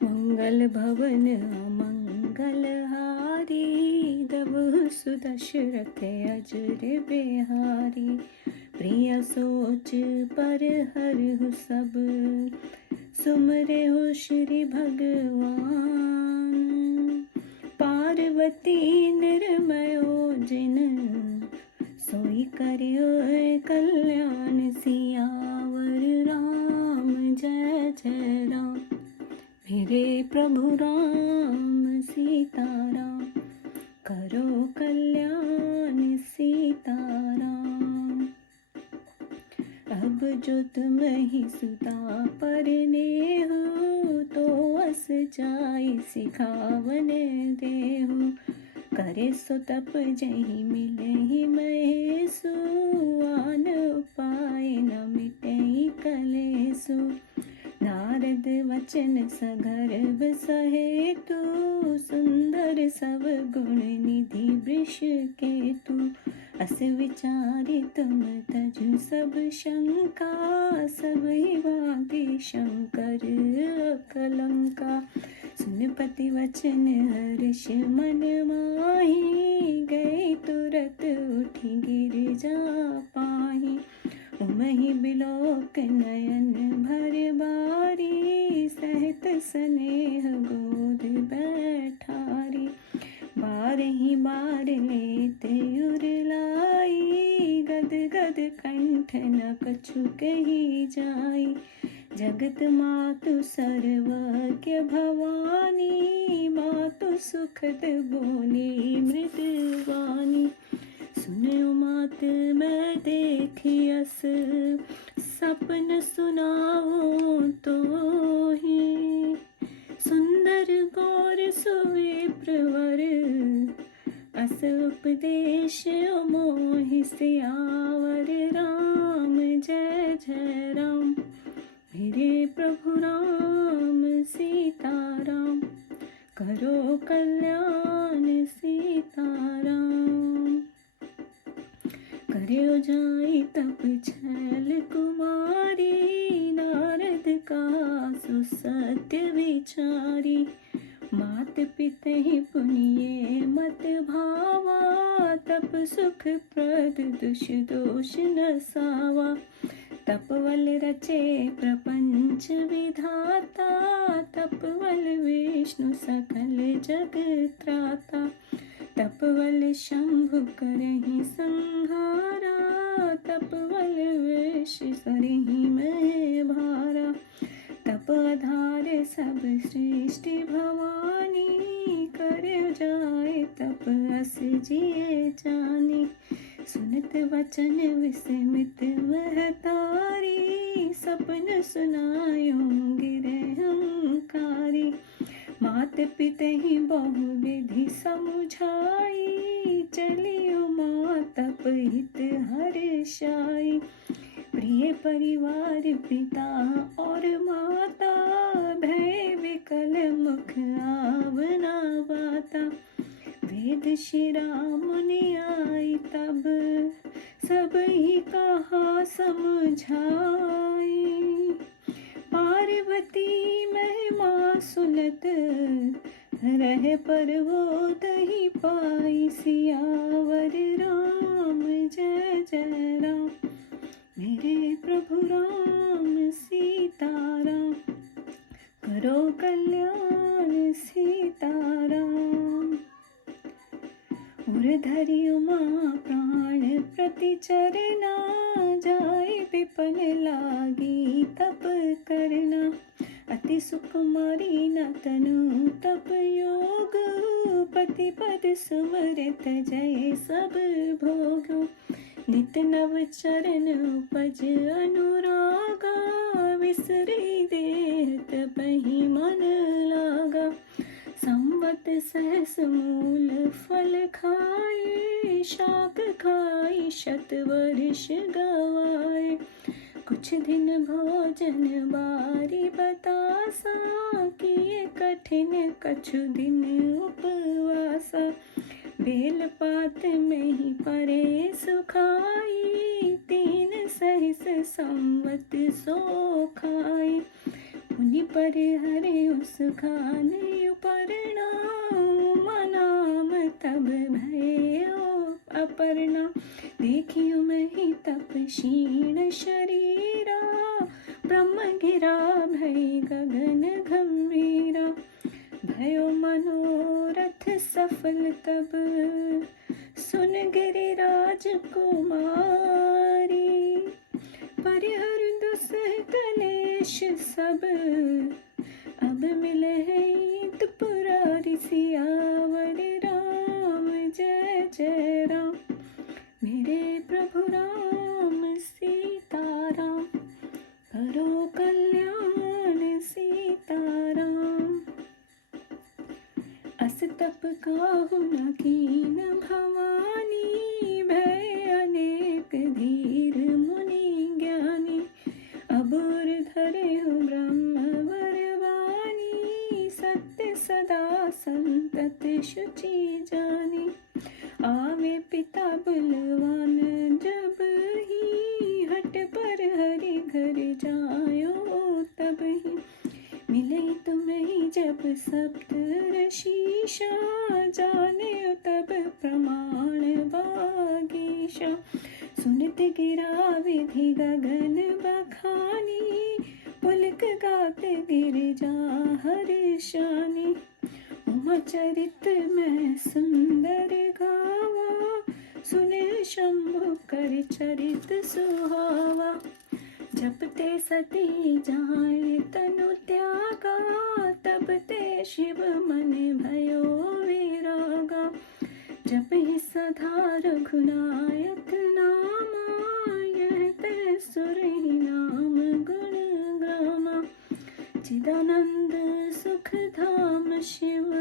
मंगल भवन अमंगल हारी, दब सुदशरथ अजर बिहारी। प्रिय सोच पर हरहु सब, सुमरे हो श्री भगवान। पार्वती निर्मयो जिन, सोई करियो कल्याण। सियावर राम जय जय राम, मेरे प्रभु राम सीताराम। करो कल्याण सीताराम। अब जो तुम ही सुता परने हो, तो अस जाई सिखावन देहु। करे सो तप जहि मिलहि महेशु, आन उपाय न मिटई कलेसु। नारद वचन सगर्भ सहेतु, सुंदर सब गुण निधि वृष केतु। अस विचारि तुम तजु सब शंका, सब ही भांति शंकर अकलंका। सुनपति वचन हर्ष मन माही, गए तुरत उठी गिरजा पाही। उमहि बिलोक नयन भर बारी, सहत स्नेह गोद बैठारी। बारहि बार लेत उर लाई, गद गद कंठ न कछु कही जाई। जगत मातु सर्वज्ञ भवानी, मातु सुखद बोली मृदुवाणी। सुनो मात मैं देखियस, सपन सुनाओ तो ही। सुंदर गौर सुविप्रवर, अस उपदेश मोहि। सियावर राम जय जय राम, मेरे प्रभु राम सीताराम। करो कल्याण सीताराम। करयो जाई तप छैल कुमारी, नारद का सुसत्य विचारी। मात पितहि पुनिये मत भावा, तप सुख प्रद दुष दोष न सावा। तपवल रचे प्रपंच विधाता, तपवल विष्णु सकल जग त्राता। तपवल शंभु करहि संहारा, तपवल विष सरहि मैं भारा। तप आधार सब सृष्टि भवानी, करे जाए तप अस जिए जानी। सुनत वचन विस्मित महतारी, सपन सुनायो गिरहि हंकारी। मात पितहि बहु विधि समुझाई, चलियो माँ तप हित हर्षाई। प्रिय परिवार पिता और माता, भय विकल मुख आवना बाता। वेद शिरा मुनि आई तब, सब ही कहा समझाई। पार्वती महिमा सुनत, रह पर्वत ही पाई। सियावर राम जय जय राम, मेरे प्रभु राम सीताराम। करो कल्याण सीताराम। उर धरि उमा प्राण प्रति चरना, जाय विपन लागी तप करना। अति सुकुमारी न तनु तप योग, पति पद सुमरत जय सब भोग। नित नव चरण उपज अनुरागा, विसरी देह तपहि मन लागा। संवत सहस मूल फल खाए, शाक खाई शत वर्ष गवाए। कुछ दिन भोजन बारी बतासा, किए कठिन कछु दिन उपवासा। बेल पात में ही परे सुखाई, तीन सहस संवत सो खाई। पुनि पर हरे उस खाने उपरना, नाम तब भयो अपर्णा। देखियो मही तप क्षीण शरीरा, ब्रह्म गिरा भई गगन गंभीरा। भयो मनोरथ सफल तब, सुन गिरिराज कुमारी। परिहर दुसह कलेश सब, अब मिले हित पुरारी। सियावर राम जय जय राम, मेरे प्रभु राम सीताराम। करो कल्याण सीताराम। अस तप काहु न कीन भवानी, भय अनेक धीर मुनि ज्ञानी। अबुर धरे हो ब्रह्म वरवानी, सत्य सदा संतत शुचि जानी। आवे पिता बलवान जब ही, हट पर हरि घर जायो तब ही। मिले तुम्हें जब सप्त ऋषिशा, जाने तब प्रमाण बागीशा। सुनत गिरा विधि गगन बखानी, पुलक गात गिरिजा हर्षानी। उमा चरित में सुंदर गावा, सुने शंभु कर चरित सुहावा। जपते सती जाए तनु त्यागा, तब ते शिव मन भयो विरागा। जप ही सदा रघुनायक नामा, यह ते सुर ही नाम गुण गामा। चिदानंद सुख धाम शिव,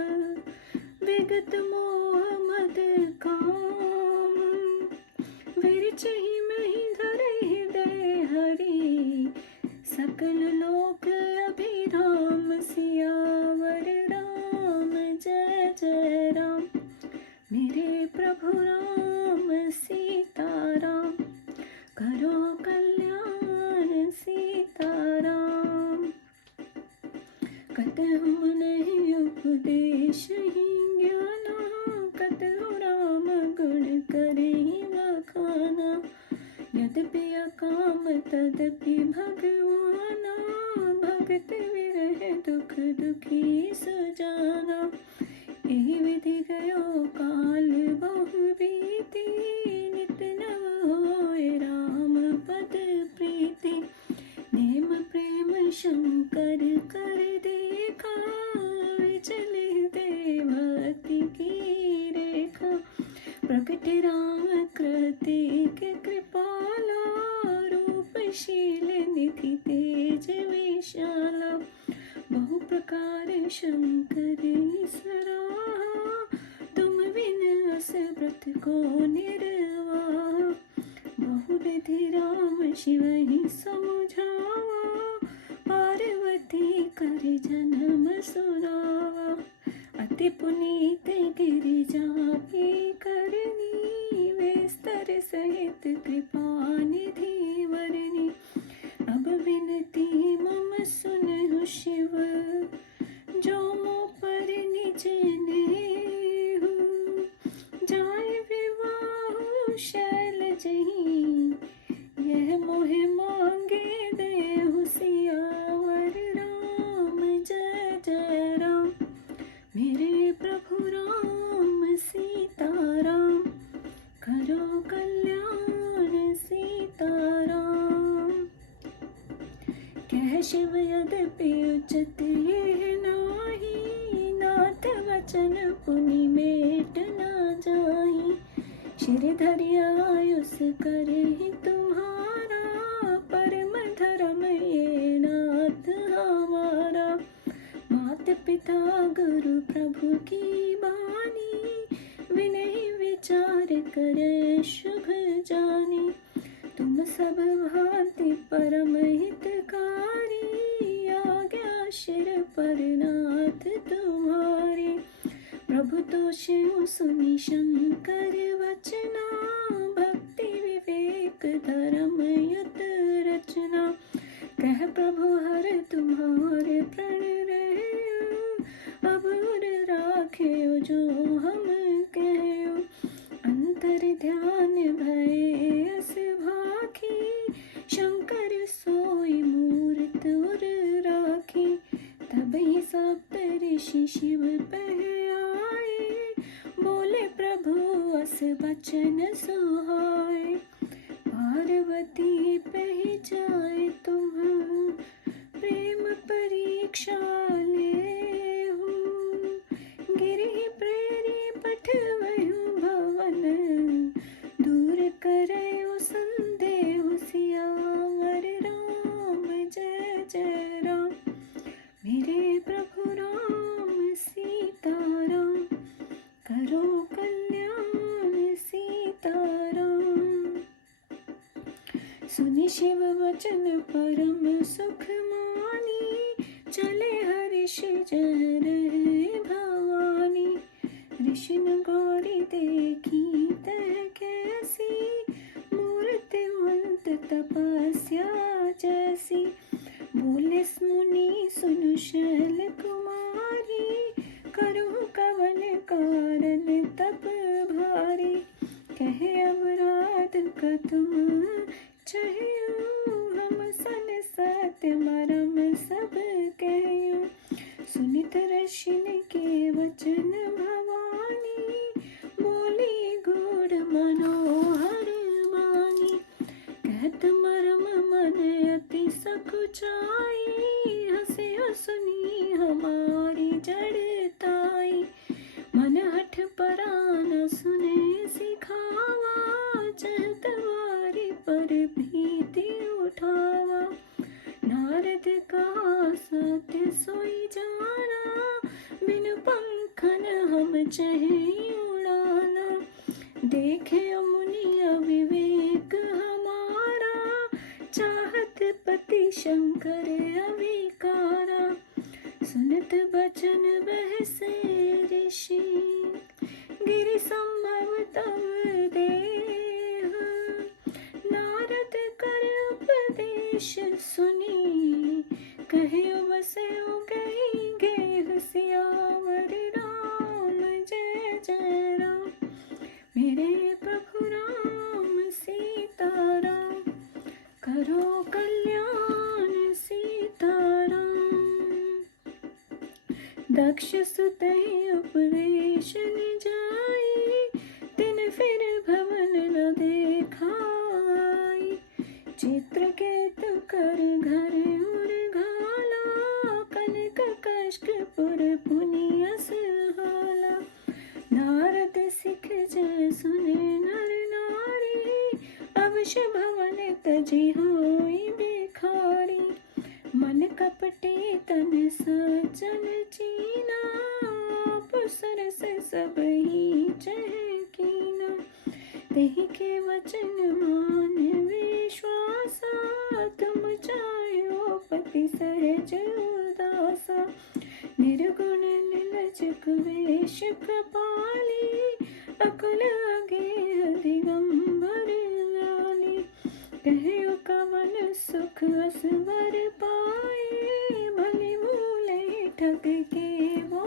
विगत मोह मद काम। विरचहि मही धरे हृदय हरि, सकल लोक अभिराम। सियावर राम जय जय राम, मेरे प्रभु राम सीताराम। करो कल्याण सीताराम। कतहु नहीं उपदेश ही ज्ञाना, कतहु राम गुण करे बखाना। यद्यपि अकाम तदपि भगवाना, भगत विरह दुख दुखी सुजाना। एहि विधि गयो काल बहु बीती, नित नव होए राम पद प्रीति। नेम प्रेम शंकर कर देखा, विचल देवती की रेखा। प्रगट राम कृतिक कृपाला, रूपशील निधि तेज विशाला। बहु प्रकार शंकर सराहा, तुम बिन अस व्रत को निर्वाह। बहु विधि राम शिव ही समझावा, पार्वती कर जन्म सुनावा। अति पुनीत गिरिजा की करनी, विस्तर सहित कृपा निधि वरनी। अब विनती मम सुनहु शिव, जो मो पर निज नेहु। जाय विवाह शैलज ही, यह मोहि मांगे देहु। सियावर राम जय जय राम, मेरे प्रभु राम सीताराम। करो कल्याण सीताराम। कह शिव यद्यपि उचित ये नाही, नाथ वचन पुनि मेट न जाही। शिर धरि आयुष करे तुम्हारा, परम धर्म ये नाथ हमारा। मात पिता गुरु प्रभु की बानी, विनय विचार करे शुभ जानी। तुम सब भांति परम हितकारी, आज्ञा शिर पर नाथ तुम्हारी। प्रभु तो शिव सुनि शंकर वचना, भक्ति विवेक धर्म युत रचना। कह प्रभु हर तुम्हारे शिव वचन परम सुख मानी, चले हर्ष जय रहे भवानी। ऋषि न गौरी देखी तह कैसी, मूर्तिमंत तपस्या जैसी। बोले मुनि सुनु शैल कुमारी, करो कवन कारण तप भारी। कहे अपराध का तुम चहियो, हम सन सत्य मरम सब कहियो। सुनित ऋषिन के वचन भवानी, बोली गूढ़ मनोहर वाणी। कहत मरम मन अति सकुचाई, हसे सुनी हमारी जड़ताई। मन हठ परान सुने सिखावा, चहत वारी पर भीति उठावा। नारद का सत्य सोई जाना, बिन पंखन हम चहे उड़ाना। देखे मुनि अविवेक हमारा, चाहत पति शंकर अविकारा। सुनत बचन बहसे ऋषि, गिरि संभव तव देह। नारद कर उपदेश सुनी, कहियो बसयो गई गेह। सियावर राम जय जय राम, मेरे प्रभु राम सीताराम। करो कल्याण सीताराम। दक्ष सुतहि उपदेश निजाई, तिन फिर भवन न देखाई। चित्रकेतु कर घर उर्घाला, कनक कष्टपुर पुनि असहाला। नारद सिख जय सुने नर नारी, अवश्य भवन तजी होई भिखारी। मन कपटी तन सज्जन चीना, पुसर से सब ही चहकीना। तेहि के वचन मान विश्वासा, तुम चाहो पति सहज उदासा। निर्गुण निलज कुवेश कृपाली, अकुल आगे दिगंबर लाली। कहियो कवन सुख असवर पाए, भले भूले ठग के वो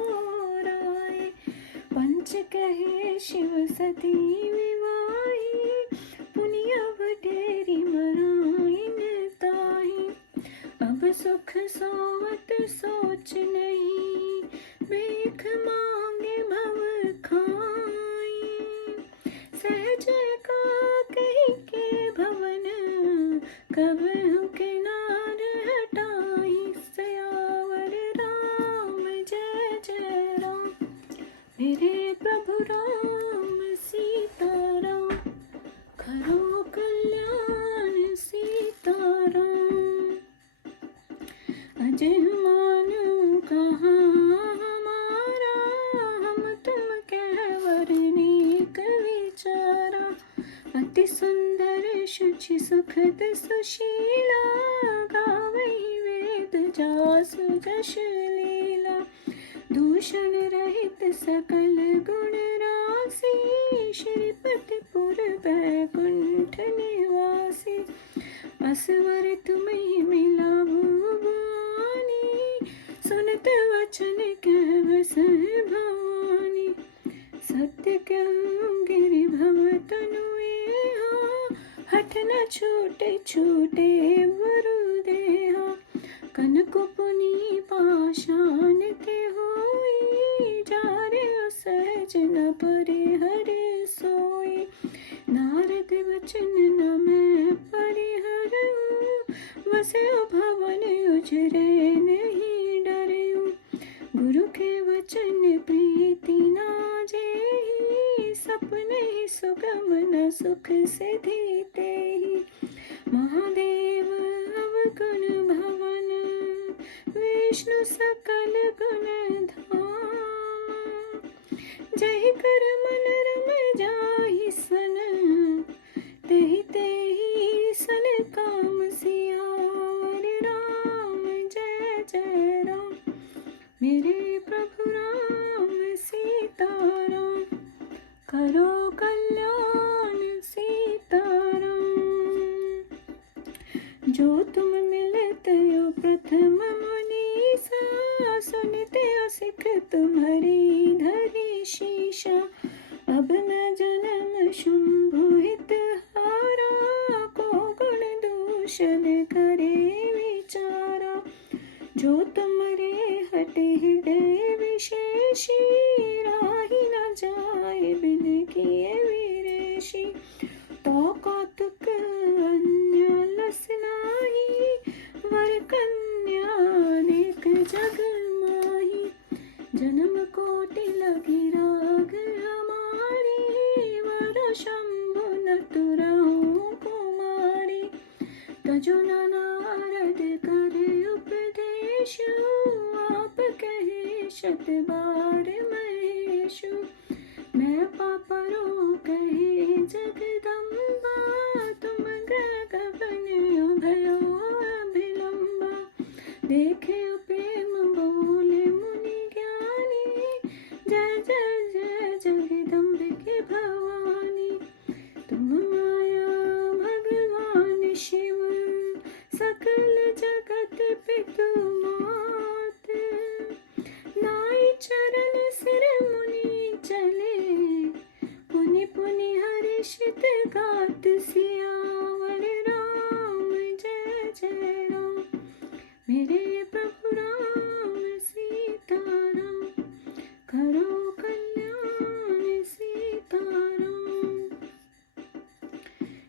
राय। पंच कहे शिव सती विवाही, पुनि अवढेरी मराइन ताही। अब सुख सोवत सोच नहीं, भीख मांगे भव खाई। सहज का कही के भवन, कबहु किनार हटाई। सयावर राम जय जय राम, मेरे प्रभु राम सीताराम। करो कल्याण सीताराम। अजय मानो कहाँ हमारा, हम तुम कहवर नेक विचारा। अति सुंदर शुचि सुखद सुशीला, गावहि वेद जासु जश लीला। दूषण रहित सकल गुण राशि, श्रीपति पुर बैकुंठ निवासी। असवर तुम्हें मिला भुवानी, सुनत वचन कह बसहि भवानी। सत्य कहूँ गिरि भव तनुए हो, हठ न छूटे छूटे वरु देहा। कनक पुनि पाषाण के होई, जारे सहज न परिहर सोई। नारद वचन न मैं परिहरऊँ, वसयो भवन उजरे नहीं डरऊँ। गुरु के वचन प्रीति ना जेहि, सपने सुगम न सुख सिधि तेहि। महादेव अवगुण भवन, विष्णु सकल गुण धाम। जहि कर मन रम जाहि सन, तेहि तेहि सन काम जो तुम मिलते हो प्रथम मुनीसा, सुनते हो सिख तुम्हारी धरी शीशा। अब न जन्म शुंभु हित हारा, को गुण दूषण करे विचारा। जो तुमरे हटे हृदय विशेषी, राही न जाए बिन किए विरेशी। तो कौतुक अन्य लस नाही, वर कन्या अनेक जग माही। जन्म कोटि लगी राग हमारी, वर शंभु न तुरहु कुमारी। तजो नारद कर उपदेश, आप कहे शत बार महेशु। मैं पापरो कहे जगदम्बा, तुम ग्रह गगन भयो अभिलंबा। देखे प्रेम बोले मुनि ज्ञानी, जय जय जय जगदम्बिके भवानी। तुम माया भगवान शिव, सकल जगत पितु मात। नाई चरण सिर मुनि चले, पुनि पुनि हर्षित गात। सियावर राम जय जय राम, मेरे प्रभु राम सीताराम। करो कल्याण सीताराम।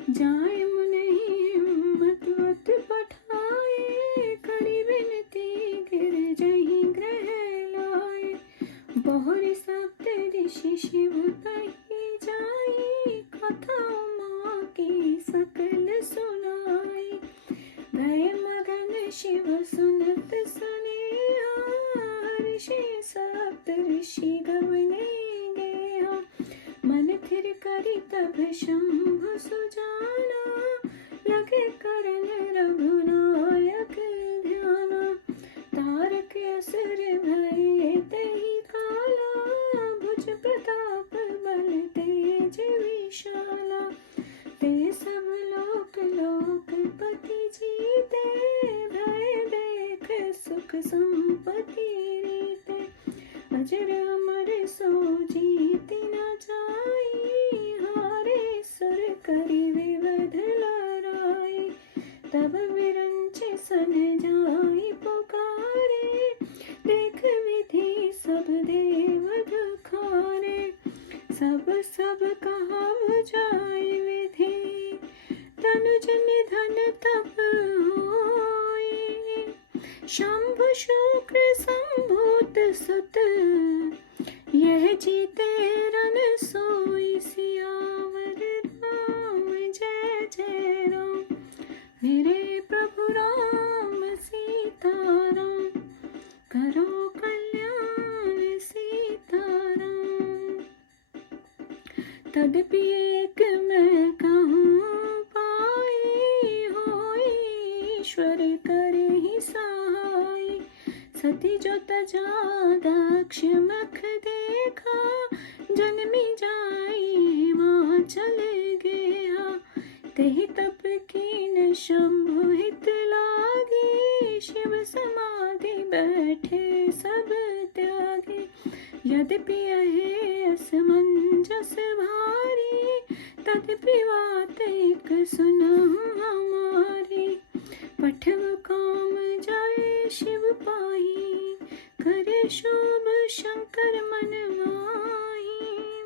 जाय मुनि हिम्मत मत पठाए, करी विनती गिर जहीं ग्रह लाए। बहुरी सप्त ऋषि शिव कही जाई, कथा माँ की सकल सुनाई। भय मगन शिव सुनत सनेहा, ऋषि सप्त ऋषि गवने गेहा। मन थिर करी तब शंभु सुजाना, लगे करन रघुनायक ध्याना। तारक असुर भये तेहि काला, भुज प्रताप बल तेज विशाला। ते सब लोक लोकपति जीते, भय देख सुख संपत्ति रीते। अजर अमर सो जीति न जाई, हारे सुर करि विवध लराई। तब विरंच सन जाई पुकारे, देख विधि सब देव दुखारे। सब सब कहा बुझाई विधि, तनुज निधन तब होई। शंभु शुक्र संभूत सुत, यह जीते रन सोई। सियावर राम जय जय राम, मेरे प्रभु राम सीताराम। करो कल्याण सीताराम। तदपि एक मैं कहूँ पाई, होई ईश्वर करे ही सहाय। सती जो तजा दक्ष मख देखा, जन्मी जाई वहाँ चल गया। तेहि तप कीन शंभु हित लागी, शिव समाधि बैठे सब त्यागी। यद्यपि यहे असमंजस भारी, तद्यपि बात एक सुनहु हमारी। पठव काम जाए शिव पाई, करे शोभ शंकर मन माही।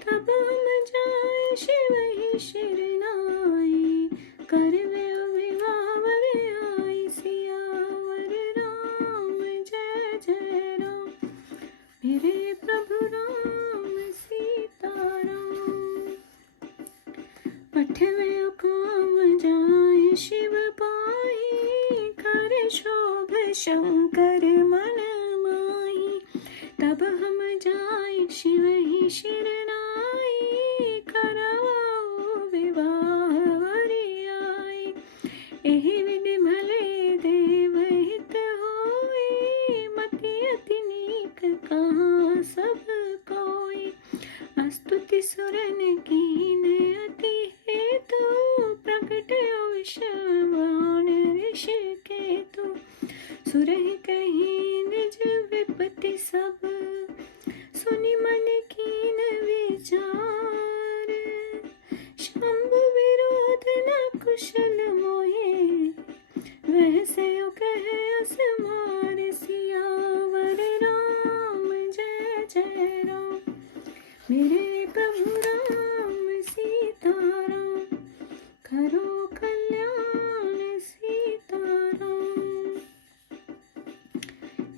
तब हम जाए शिव ही शिरनाई, करवे विवावर आई। सियावर राम जय जय राम, मेरे प्रभु राम सीताराम। पठवे काम जाए शिव पाई, करे शोभ शंकर मन माही। तब हम जाए शिव ही शिरनाई, कराओ विवाह वरियाई। एहि विधि भले देव हित होई, मति अति नीक कहाँ सब कोई। स्तुति सुरन कीन अति हेतु, प्रगट विषवाणी सुरहि कहीं निज विपत्ति सब, सुनि मन कीन विचार। शंभु विरोध न कुशल मोहे, वह सयो कहे अस मार। सियावर राम जय जय राम, मेरे प्रभु राम सीताराम, करो कल्याण सीताराम।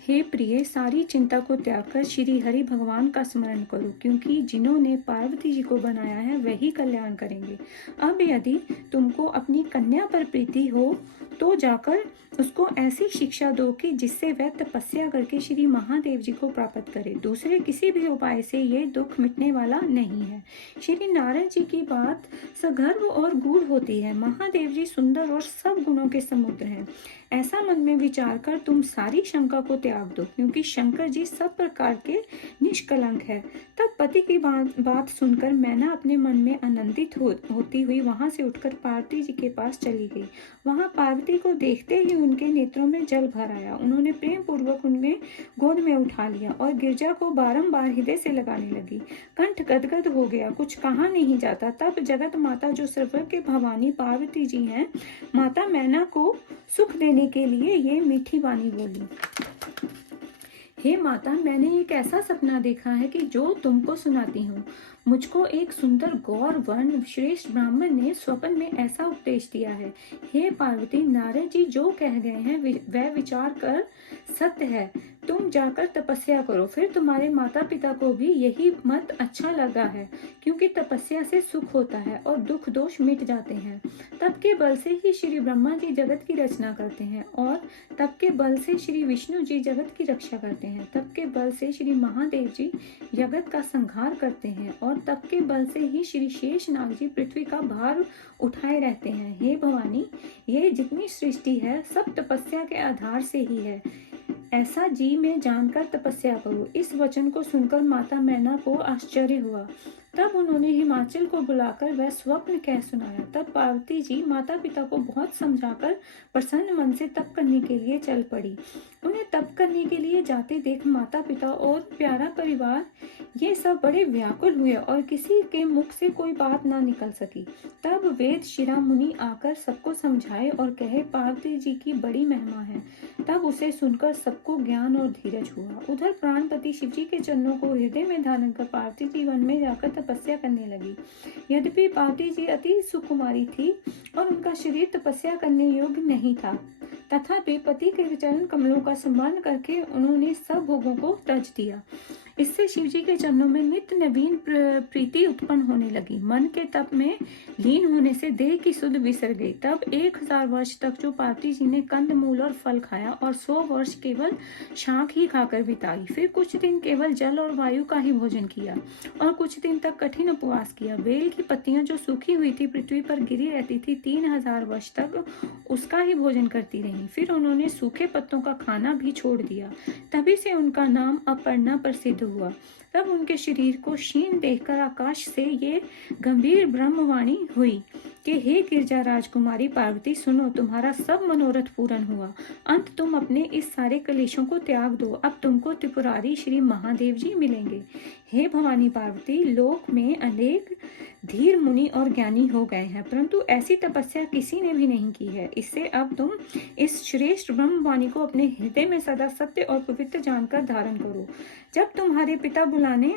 हे प्रिय, सारी चिंता को त्याग कर श्री हरि भगवान का स्मरण करो, क्योंकि जिन्होंने पार्वती जी को बनाया है वही कल्याण करेंगे। अब यदि तुमको अपनी कन्या पर प्रीति हो तो जाकर उसको ऐसी शिक्षा दो कि जिससे वह तपस्या करके श्री महादेव जी को प्राप्त करे। दूसरे किसी भी उपाय से ये दुख मिटने वाला नहीं है। श्री नारद जी की बात सगर्व और गूढ़ होती है। महादेव जी सुंदर और सब गुणों के समुद्र हैं। ऐसा मन में विचार कर तुम सारी शंका को त्याग दो, क्योंकि शंकर जी सब प्रकार के निष्कलंक है। तब पति की बात सुनकर मैना अपने मन में आनंदित होती हुई वहां से उठकर पार्वती जी के पास चली गई। वहां पार्वती को देखते ही उनके नेत्रों में जल भर आया। उन्होंने प्रेम पूर्वक उन्हें गोद में उठा लिया और गिरजा को बारंबार हृदय से लगाने लगी। कंठ गदगद हो गया, कुछ कहा नहीं जाता। तब जगत माता जो सर्वज्ञ भवानी पार्वती जी हैं, माता मैना को सुख देने के लिए ये मीठी वाणी बोली। हे माता, मैंने एक ऐसा सपना देखा है कि जो तुमको सुनाती हूँ। मुझको एक सुंदर गौर वर्ण श्रेष्ठ ब्राह्मण ने स्वप्न में ऐसा उपदेश दिया है। हे पार्वती, नारद जी जो कह गए हैं वह विचार कर सत्य है। तुम जाकर तपस्या करो। फिर तुम्हारे माता पिता को भी यही मत अच्छा लगा है, क्योंकि तपस्या से सुख होता है और दुख दोष मिट जाते हैं। तप के बल से ही श्री ब्रह्मा जी जगत की रचना करते हैं और तप के बल से श्री विष्णु जी जगत की रक्षा करते हैं। तप के बल से श्री महादेव जी जगत का संहार करते हैं और तप के बल से ही श्री शेषनाग जी पृथ्वी का भार उठाए रहते हैं। हे भवानी, ये जितनी सृष्टि है सब तपस्या के आधार से ही है, ऐसा जी में जानकर तपस्या करो। इस वचन को सुनकर माता मैना को आश्चर्य हुआ। तब उन्होंने हिमाचल को बुलाकर वह स्वप्न कह सुनाया। तब पार्वती जी माता पिता को बहुत समझाकर प्रसन्न मन से तप करने के लिए चल पड़ी। उन्हें तप करने के लिए जाते देख माता पिता और प्यारा परिवार ये सब बड़े व्याकुल हुए और किसी के मुख से कोई बात ना निकल सकी। तब वेद शिरा मुनि आकर सबको समझाए और कहे, पार्वती जी की बड़ी महिमा है। तब उसे सुनकर सबको ज्ञान और धीरज हुआ। उधर प्राणपति शिव जी के चरणों को हृदय में धारण कर पार्वती जी वन में जाकर तपस्या करने लगी। यद्यपि पार्वती जी अति सुकुमारी थी और उनका शरीर तपस्या करने योग्य नहीं था, तथापि पति के चरण कमलों का स्मरण करके उन्होंने सब भोगों को त्याज दिया। इससे शिव जी के चरणों में नित्य नवीन प्रीति उत्पन्न होने लगी। मन के तप में लीन होने से देह की सुध बिसर गई। तब 1000 वर्ष तक जो पार्वती जी ने कंद मूल और फल खाया और 100 वर्ष केवल शाक ही खाकर बिताई। फिर कुछ दिन केवल जल और वायु का ही भोजन किया और कुछ दिन तक कठिन उपवास किया। बेल की पत्तियां जो सूखी हुई थी पृथ्वी पर गिरी रहती थी, 3000 वर्ष तक उसका ही भोजन करती रही। फिर उन्होंने सूखे पत्तों का खाना भी छोड़ दिया। तभी से उनका नाम अपर्णा प्रसिद्ध हुआ। तब उनके शरीर को क्षीण देखकर आकाश से ये गंभीर ब्रह्मवाणी हुई कि हे गिरजा राजकुमारी पार्वती, सुनो, तुम्हारा सब मनोरथ पूर्ण हुआ। अंत तुम अपने इस सारे कलेशों को त्याग दो। अब तुमको त्रिपुरारी श्री महादेव जी मिलेंगे। हे भवानी पार्वती, लोक में अनेक धीर मुनि और ज्ञानी हो गए हैं, परंतु ऐसी तपस्या किसी ने भी नहीं की है। इससे अब तुम इस श्रेष्ठ ब्रह्मवाणी को अपने हृदय में सदा सत्य और पवित्र जानकर धारण करो। जब तुम्हारे पिता बुलाने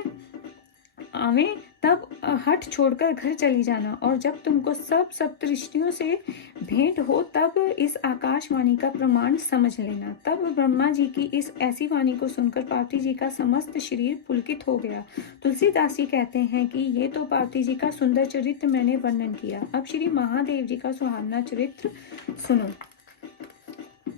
आवे तब हट छोड़कर घर चली जाना, और जब तुमको सब सप्तऋषियों से भेंट हो तब इस आकाशवाणी का प्रमाण समझ लेना। तब ब्रह्मा जी की इस ऐसी वाणी को सुनकर पार्वती जी का समस्त शरीर पुलकित हो गया। तुलसीदास जी कहते हैं कि ये तो पार्वती जी का सुंदर चरित्र मैंने वर्णन किया। अब श्री महादेव जी का सुहावना चरित्र सुनो।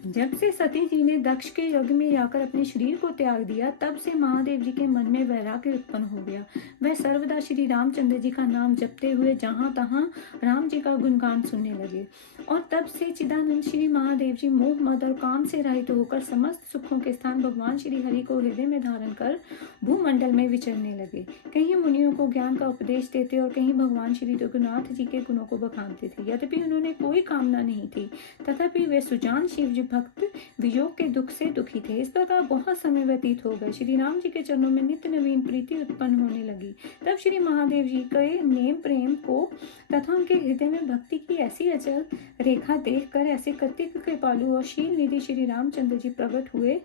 जब से सती जी ने दक्ष के यज्ञ में जाकर अपने शरीर को त्याग दिया, तब से महादेव जी के मन में वैराग्य उत्पन्न हो गया। वह सर्वदा श्री रामचंद्र जी का नाम जपते हुए जहां तहां राम जी का गुणगान सुनने लगे, और तब से चिदानंद श्री महादेव जी मोह मद और काम से रहित होकर समस्त सुखों के स्थान भगवान श्री हरि को हृदय में धारण कर भूमंडल में विचरने लगे। कहीं मुनियों को ज्ञान का उपदेश देते और कहीं भगवान श्री रघुनाथ जी के गुणों को बखानते थे। यद्यपि उन्होंने कोई कामना नहीं थी, तथापि वे सुजान शिव जी भक्त वियोग के दुख से दुखी थे। इस प्रकार बहुत समय व्यतीत हो गए। श्री राम जी के चरणों में नित्य नवीन प्रीति उत्पन्न होने लगी। तब श्री महादेव जी के नेम प्रेम को तथा उनके हृदय में भक्ति की ऐसी अचल रेखा देखकर ऐसे कृतिक कृपालु और शील निधि श्री रामचंद्र जी प्रकट हुए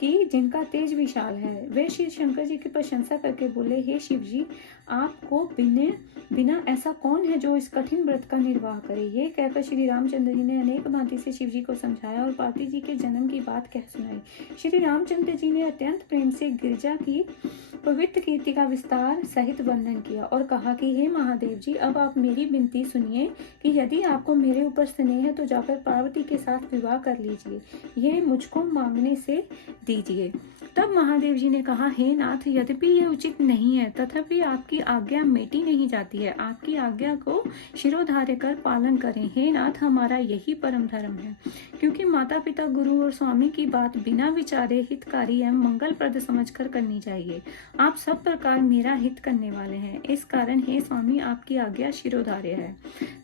कि जिनका तेज विशाल है। वे श्री शंकर जी की प्रशंसा करके बोले, हे शिव जी, आपको बिना ऐसा कौन है जो इस कठिन व्रत का निर्वाह करे। ये कहकर श्री रामचंद्र जी ने अनेक भांति से शिव जी को समझाया और पार्वती जी के जन्म की बात कह सुनाई। श्री रामचंद्र जी ने अत्यंत प्रेम से गिरजा की पवित्र कीर्ति का विस्तार सहित वर्णन किया और कहा कि हे महादेव जी, अब आप मेरी विनती सुनिए कि यदि आपको मेरे ऊपर स्नेह है तो जाकर पार्वती के साथ विवाह कर लीजिए, ये मुझको मांगने से दीजिए। तब महादेव जी ने कहा, हे नाथ, यद्यपि यह उचित नहीं है तथापि आपकी आज्ञा मेटी नहीं जाती है। आपकी आज्ञा को शिरोधार्य कर पालन करें। हे नाथ, हमारा यही परम धर्म है, क्योंकि माता पिता, गुरु और स्वामी की बात बिना विचारे हितकारी एवं मंगलप्रद समझकर करनी चाहिए। आप सब प्रकार मेरा हित करने वाले हैं, इस कारण हे स्वामी, आपकी आज्ञा शिरोधार्य है।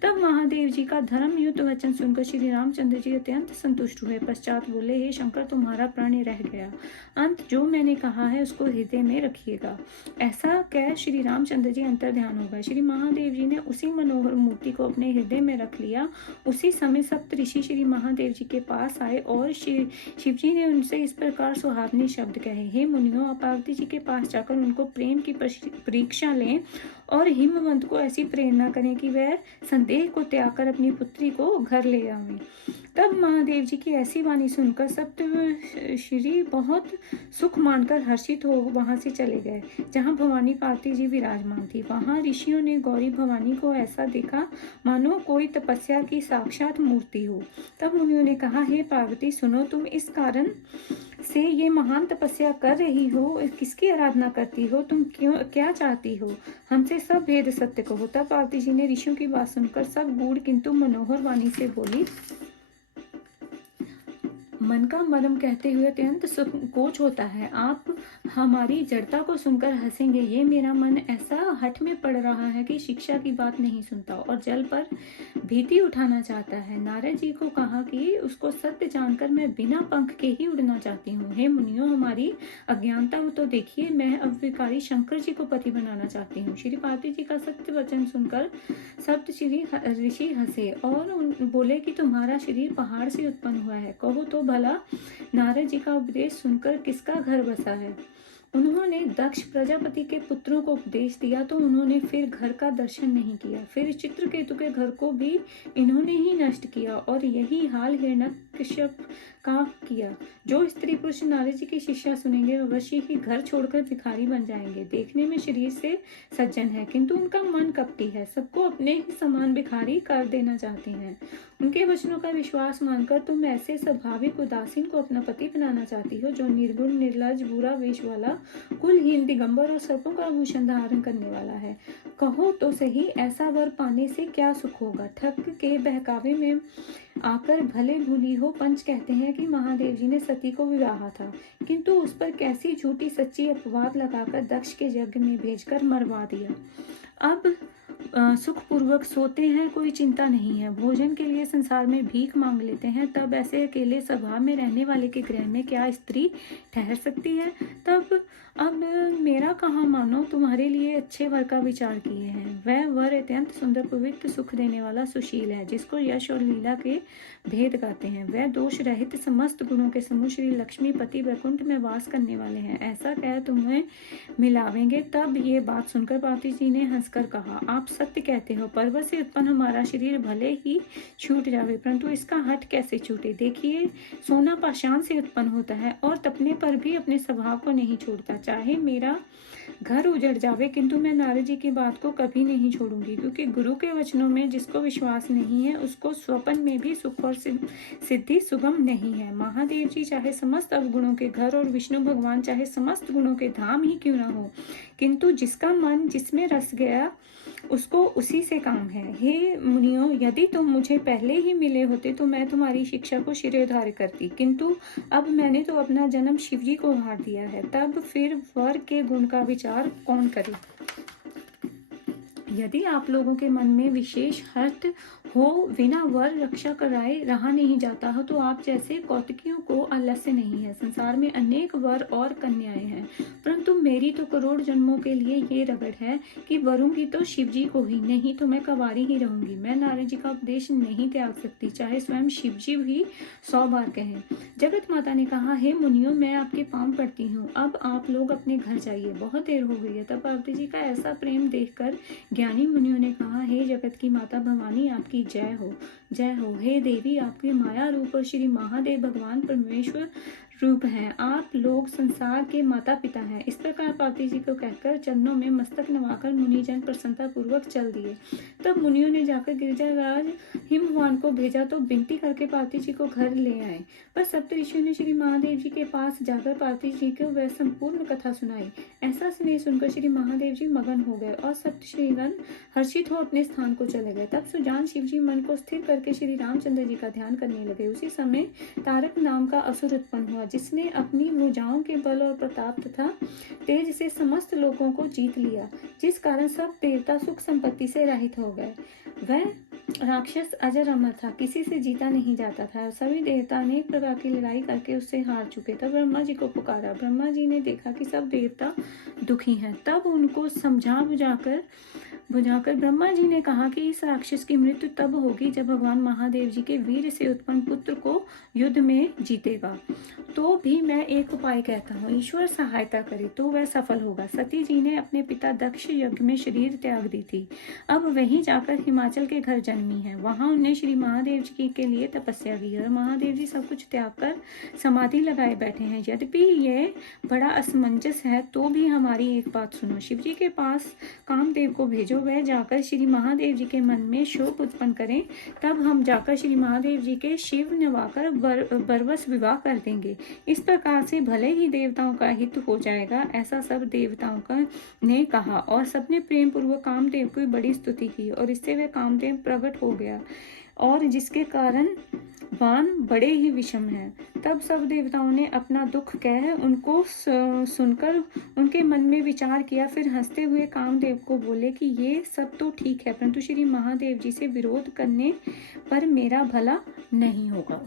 तब महादेव जी का धर्म युक्त वचन सुनकर श्री रामचंद्र जी अत्यंत संतुष्ट हुए। पश्चात बोले, हे शंकर, तुम्हारा प्राण रह गया, अंत जो मैंने कहा है उसको हृदय में रखिएगा। ऐसा कह श्री रामचंद्र जी अंतर ध्यान हो गए। श्री महादेव जी ने उसी मनोहर मूर्ति को अपने हृदय में रख लिया। उसी समय सप्त ऋषि श्री महादेव जी के पास आए और शिव जी ने उनसे इस प्रकार सुहावने शब्द कहे, हे मुनियों, आप पार्वती जी के पास जाकर उनको प्रेम की परीक्षा लें और हिमवंत को ऐसी प्रेरणा करें कि वह संदेह को त्याग कर अपनी पुत्री को घर ले आवे। तब महादेव जी की ऐसी वाणी सुनकर सप्त श्री बहुत सुख मानकर हर्षित हो वहां से चले गए जहां भवानी पार्वती जी विराजमान थी। वहां ऋषियों ने गौरी भवानी को ऐसा देखा मानो कोई तपस्या की साक्षात मूर्ति हो। तब मुनियों ने कहा, हे पार्वती, सुनो, तुम इस कारण से ये महान तपस्या कर रही हो, किसकी आराधना करती हो, तुम क्या चाहती हो, हमसे सब भेद सत्य कहो। तब पार्वती जी ने ऋषियों की बात सुनकर सब गूढ़ किंतु मनोहर वाणी से बोली, मन का मरम कहते हुए अत्यंत संकोच होता है। आप हमारी जड़ता को सुनकर हंसेंगे। ये मेरा मन ऐसा हठ में पड़ रहा है कि शिक्षा की बात नहीं सुनता और जल पर भीति उठाना चाहता है। नारद जी को कहा कि उसको सत्य जानकर मैं बिना पंख के ही उड़ना चाहती हूँ। हे मुनियों, हमारी अज्ञानता तो देखिए, मैं अब विकारी शंकर जी को पति बनाना चाहती हूँ। श्री पार्वती जी का सत्य वचन सुनकर सप्त श्री ऋषि हंसे और बोले कि तुम्हारा शरीर पहाड़ से उत्पन्न हुआ है, कहो तो भला नारद जी का उपदेश सुनकर किसका घर बसा है। उन्होंने दक्ष प्रजापति के पुत्रों को उपदेश दिया तो उन्होंने फिर घर का दर्शन नहीं किया। फिर चित्रकेतु के घर को भी इन्होंने ही नष्ट किया और यही हाल हिरण्यकश्यप का किया। जो स्त्री पुरुष नारद जी की शिक्षा सुनेंगे अवश्य ही घर छोड़कर भिखारी बन जाएंगे। देखने में शरीर से सज्जन है किंतु उनका मन कपटी है, सबको अपने ही समान भिखारी कर देना चाहते हैं। उनके वचनों का विश्वास मानकर तुम ऐसे स्वाभाविक उदासीन को अपना पति बनाना चाहती हो जो निर्गुण, निर्लज, बुरा वेश वाला, कुलहीन, दिगंबर और सर्पों का आभूषण धारण करने वाला है। कहो तो सही, ऐसा वर पाने से क्या सुख होगा। ठग के बहकावे में आकर भले भूली हो। पंच कहते हैं कि महादेव जी ने सती को विवाह था किंतु उस पर कैसी झूठी सच्ची अपवाद लगाकर दक्ष के यज्ञ में भेजकर मरवा दिया। अब सुखपूर्वक सोते हैं, कोई चिंता नहीं है। भोजन के लिए संसार में भीख मांग लेते हैं। तब ऐसे अकेले सभा में रहने वाले के गृह में क्या स्त्री ठहर सकती है। तब अब मेरा कहाँ मानो, तुम्हारे लिए अच्छे वर का विचार किए हैं। वह वर अत्यंत सुंदर, पवित्र, सुख देने वाला, सुशील है, जिसको यश और लीला के भेद गाते हैं। वह दोष रहित समस्त गुणों के समूह श्री लक्ष्मीपति वैकुंठ में वास करने वाले हैं। ऐसा कह तुम्हें मिलावेंगे। तब ये बात सुनकर पार्वती जी ने हंसकर कहा, आप सत्य कहते हो। पर्वत से उत्पन्न हमारा शरीर भले ही छूट जावे परंतु इसका हट कैसे छूटे। देखिए, सोना पाषाण से उत्पन्न होता है और तपने पर भी अपने स्वभाव को नहीं छोड़ता। चाहे मेरा घर उजड़ जावे किंतु मैं नारद जी की बात को कभी नहीं छोड़ूंगी, क्योंकि गुरु के वचनों में जिसको विश्वास नहीं है उसको स्वप्न में भी सुख और सिद्धि सुगम नहीं है। महादेव जी चाहे समस्त अवगुणों के घर और विष्णु भगवान चाहे समस्त गुणों के धाम ही क्यों ना हो, किंतु जिसका मन जिसमें रस गया उसको उसी से काम है। हे मुनियों, यदि तुम मुझे पहले ही मिले होते तो मैं तुम्हारी शिक्षा को शिरोधार्य करती, किंतु अब मैंने तो अपना जन्म शिव जी को हार दिया है। तब फिर वर के गुण का विचार कौन करे। यदि आप लोगों के मन में विशेष हर्ष हो, बिना वर रक्षा कराए रहा नहीं जाता हो, तो आप जैसे कौतुकियों को आलस्य नहीं है। संसार में अनेक वर और कन्याएं हैं, परंतु मेरी तो करोड़ जन्मों के लिए ये रगड़ है कि वरूंगी तो शिव जी को ही, नहीं तो मैं कंवारी ही रहूंगी। मैं नारद जी का उपदेश नहीं त्याग सकती, चाहे स्वयं शिव जी भी 100 बार कहें। जगत माता ने कहा, हे मुनियों, मैं आपके पांव पड़ती हूँ, अब आप लोग अपने घर जाइए, बहुत देर हो गई है। तब पार्वती जी का ऐसा प्रेम देखकर ज्ञानी मुनियों ने कहा, हे जगत की माता भवानी, आपकी जय हो, जय हो। हे देवी, आपके माया रूप और श्री महादेव भगवान परमेश्वर रूप हैं, आप लोग संसार के माता पिता हैं। इस प्रकार पार्वती जी को कहकर चरणों में मस्तक नवाकर मुनिजन प्रसन्नता पूर्वक चल दिए। तब मुनियों ने जाकर गिरिजाराज हिमवान को भेजा तो विनती करके पार्वती जी को घर ले आए। पर सप्तऋषियों ने श्री महादेव जी के पास जाकर पार्वती जी को वह संपूर्ण कथा सुनाई। ऐसा स्नेह सुनकर श्री महादेव जी मगन हो गए और सप्तऋषिगण हर्षित हो अपने स्थान को चले गए। तब सुजान शिव जी मन को स्थिर करके श्री रामचंद्र जी का ध्यान करने लगे। उसी समय तारक नाम का असुर उत्पन्न हुआ, जिसने अपनी भुजाओं के बल और प्रताप तथा तेज से समस्त लोगों को जीत लिया, जिस कारण सब देवता सुख संपत्ति से रहित हो गए। वह राक्षस अजर अमर था, किसी से जीता नहीं जाता था। सभी देवता अनेक प्रकार की लड़ाई करके उससे हार चुके। तब ब्रह्मा जी को पुकारा। ब्रह्मा जी ने देखा कि सब देवता दुखी हैं। तब उनको समझा बुझाकर ब्रह्मा जी ने कहा कि इस राक्षस की मृत्यु तब होगी जब भगवान महादेव जी के वीर से उत्पन्न पुत्र को युद्ध में जीतेगा। तो भी मैं एक उपाय कहता हूँ, ईश्वर सहायता करे तो वह सफल होगा। सती जी ने अपने पिता दक्ष यज्ञ में शरीर त्याग दी थी, अब वहीं जाकर हिमाचल के घर जन्मी है। वहां उन्हें श्री महादेव जी के लिए तपस्या की और महादेव जी सब कुछ त्याग कर समाधि लगाए बैठे हैं। यद्यपि ये बड़ा असमंजस है, तो भी हमारी एक बात सुनो। शिव जी के पास कामदेव को भेजो, वह जाकर श्री महादेव जी के मन में शोक उत्पन्न करें, तब हम जाकर श्री महादेव जी के शिव नवाकर बरवस विवाह कर देंगे। इस प्रकार से भले ही देवताओं का हित हो जाएगा। ऐसा सब देवताओं का ने कहा और सबने प्रेम पूर्वक कामदेव की बड़ी स्तुति की और इससे वह कामदेव प्रकट हो गया और जिसके कारण वान बड़े ही विषम हैं। तब सब देवताओं ने अपना दुख कह उनको सुनकर उनके मन में विचार किया। फिर हंसते हुए कामदेव को बोले कि ये सब तो ठीक है, परंतु श्री महादेव जी से विरोध करने पर मेरा भला नहीं होगा।